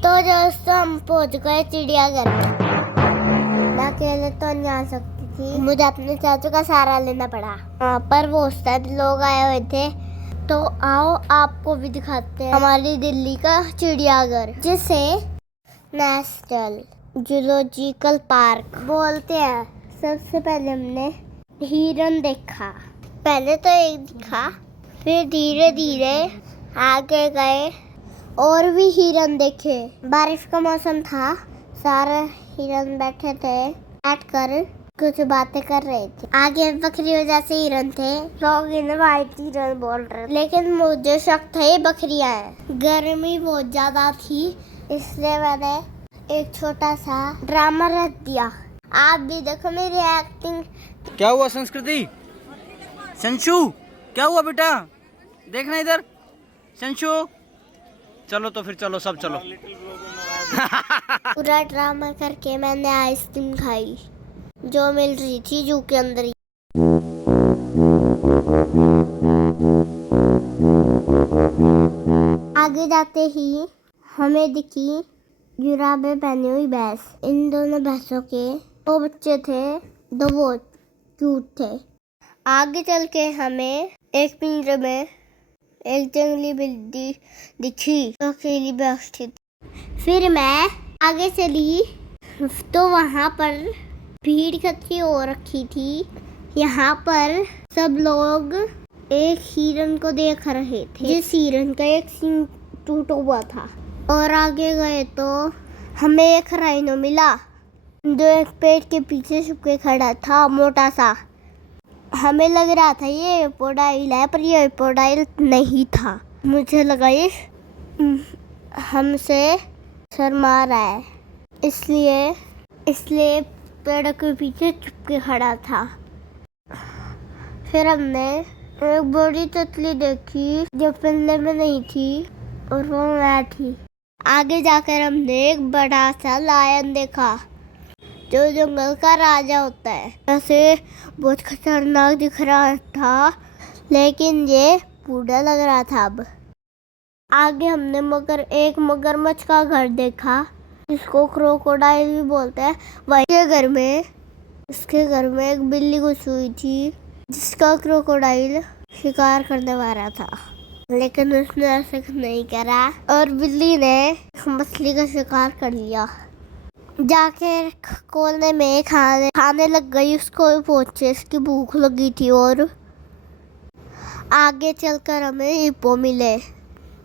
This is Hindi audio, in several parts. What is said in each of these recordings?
तो दोस्तों हम पहुंच गए चिड़ियाघर में। मैं अकेले तो नहीं आ सकती थी, मुझे अपने चाचू का सहारा लेना पड़ा। वहाँ पर बहुत सारे लोग आए हुए थे, तो आओ आपको भी दिखाते हैं हमारी दिल्ली का चिड़ियाघर, जिसे नेशनल जूलॉजिकल पार्क बोलते हैं। सबसे पहले हमने हिरन देखा। पहले तो एक दिखा, फिर धीरे धीरे आगे गए और भी हिरन देखे। बारिश का मौसम था, सारे हिरन बैठे थे, बैठकर कुछ बातें कर रहे थे। आगे बकरियों जैसे हिरन थे, लोग इन्हें व्हाइट हिरन बोल रहे, लेकिन मुझे शक था ये बकरियां हैं। गर्मी बहुत ज्यादा थी, इसलिए मैंने एक छोटा सा ड्रामा रख दिया। आप भी देखो मेरी एक्टिंग। क्या हुआ संस्कृति? संशु क्या हुआ बेटा? देखना इधर। संशु चलो तो फिर चलो, सब चलो। पूरा ड्रामा करके मैंने आइसक्रीम खाई जो मिल रही थी जू के अंदर ही। आगे जाते ही हमें दिखी जुराबे पहनी हुई भैंस। इन दोनों भैंसों के दो बच्चे थे, दो बहुत क्यूट थे। आगे चल के हमें एक पिंजरे में एक जंगली बिल्ली दिखी तो अकेली बैठी थी। फिर मैं आगे चली तो वहाँ पर भीड़ इकट्ठी हो रखी थी। यहाँ पर सब लोग एक हिरन को देख रहे थे, जिस हिरन का एक सींग टूटा हुआ था। और आगे गए तो हमें एक राइनो मिला जो एक पेड़ के पीछे छुप के खड़ा था, मोटा सा। हमें लग रहा था ये हिप्पोडाइल है, पर ये हिप्पोडाइल नहीं था। मुझे लगा ये हमसे शर्मा रहा है, इसलिए पेड़ के पीछे छुप के खड़ा था। फिर हमने एक बड़ी तितली देखी जो पिल्ले में नहीं थी, और वो मैं थी। आगे जाकर हमने एक बड़ा सा लायन देखा जो जंगल का राजा होता है। वैसे बहुत खतरनाक दिख रहा था, लेकिन ये बूढ़ा लग रहा था। अब आगे हमने एक मगरमच्छ का घर देखा, जिसको क्रोकोडाइल भी बोलते हैं। उसके घर में एक बिल्ली घुसी हुई थी, जिसका क्रोकोडाइल शिकार करने वाला था, लेकिन उसने ऐसा नहीं करा और बिल्ली ने मछली का शिकार कर लिया। जाके कोने में खाने लग गई। उसको पहुंचे, इसकी भूख लगी थी। और आगे चलकर हमें हिप्पो मिले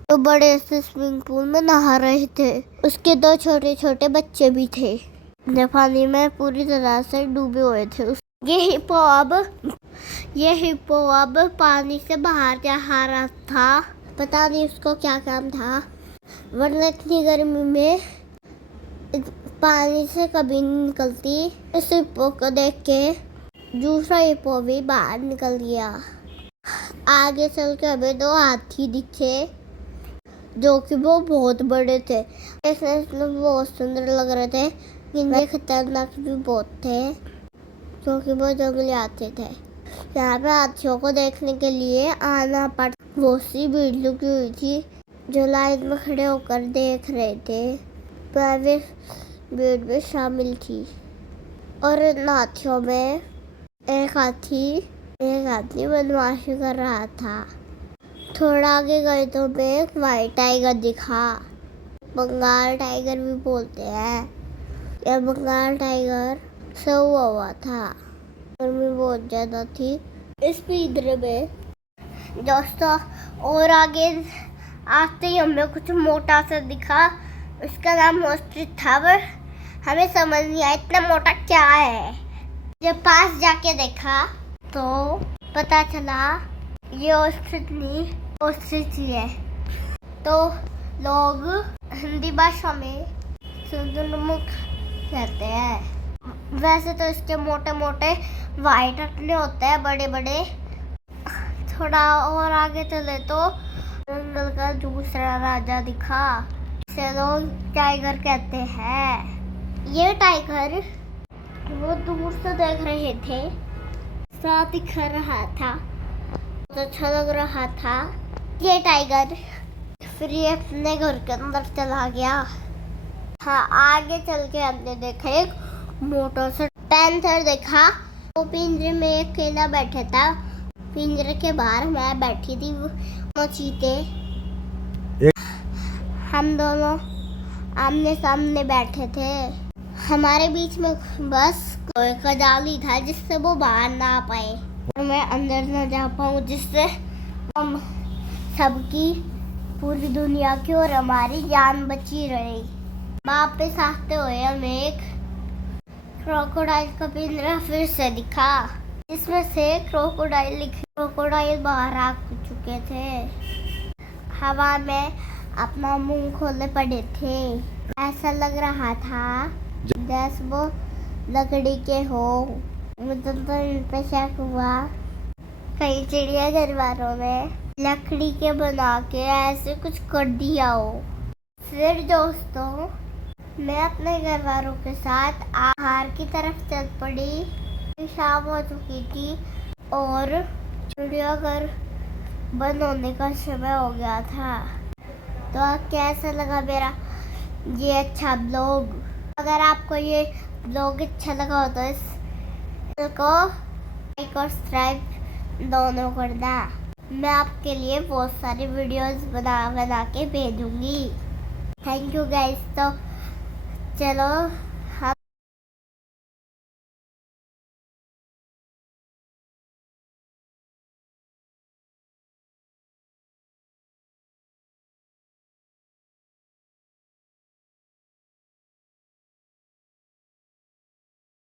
तो बड़े से स्विमिंग पूल में नहा रहे थे। उसके दो छोटे छोटे बच्चे भी थे जो पानी में पूरी तरह से डूबे हुए थे। ये हिप्पो अब पानी से बाहर जा रहा था। पता नहीं उसको क्या काम था, वरना इतनी गर्मी में पानी से कभी नहीं निकलती। इस हिप्पो को देख के दूसरा हिप्पो भी बाहर निकल गया। आगे चल के हमें दो हाथी दिखे जो कि वो बहुत बड़े थे। ऐसे बहुत सुंदर लग रहे थे, इनमें खतरनाक भी बहुत थे क्योंकि वो जंगली हाथी थे। यहाँ पे हाथियों को देखने के लिए आना पड़ता। बहुत सी भीड़ लगी हुई थी जो लाइन में खड़े होकर देख रहे थे। भीड़ में शामिल थी। और इन हाथियों में एक हाथी बदमाशी कर रहा था। थोड़ा आगे गए तो हमें एक व्हाइट टाइगर दिखा, बंगाल टाइगर भी बोलते हैं। यह बंगाल टाइगर सोया हुआ था, गर्मी बहुत ज्यादा थी इस पिंजरे में। दोस्तों और आगे आते ही हमें कुछ मोटा सा दिखा, उसका नाम ऑस्ट्रिच था, पर हमें समझ नहीं आया इतना मोटा क्या है। जब पास जाके देखा तो पता चला ये ऑस्ट्रिच ही है। तो लोग हिंदी भाषा में शुतुरमुर्ग कहते हैं। वैसे तो इसके मोटे मोटे वाइट अंडे होते हैं, बड़े बड़े। थोड़ा और आगे चले तो जंगल का दूसरा राजा दिखा, इसे लोग टाइगर कहते हैं। ये टाइगर वो दूर से देख रहे थे, साथ दिख रहा था, तो अच्छा लग रहा था ये टाइगर। फिर ये अपने घर के अंदर चला गया। हाँ, आगे चल के हमने देखा एक मोटा सा पैंथर देखा। वो पिंजरे में अकेला बैठा था। पिंजरे के बाहर मैं बैठी थी, वो चीते। हम दोनों आमने सामने बैठे थे। हमारे बीच में बस कोई का जाली था जिससे वो बाहर ना आ पाए और मैं अंदर ना जा पाऊँ, जिससे हम सबकी, पूरी दुनिया की और हमारी जान बची रही। वापस आते हुए हमें एक क्रोकोडाइल का पिंजरा फिर से दिखा, जिसमें से क्रोकोडाइल बाहर आ चुके थे। हवा में अपना मुंह खोले पड़े थे। ऐसा लग रहा था जैसे वो लकड़ी के हो। मुझे तो इन पे शक हुआ कहीं चिड़ियाघर वालों ने लकड़ी के बना के ऐसे कुछ कर दिया हो। फिर दोस्तों, मैं अपने घर वालों के साथ आहार की तरफ चल पड़ी। शाम हो चुकी थी और चिड़ियाघर बंद होने का समय हो गया था। तो कैसा लगा मेरा ये अच्छा ब्लॉग? अगर आपको ये ब्लॉग अच्छा लगा हो तो इस चैनल को लाइक और सब्सक्राइब दोनों करना। मैं आपके लिए बहुत सारी वीडियोस बना के भेजूंगी। Thank you guys. तो चलो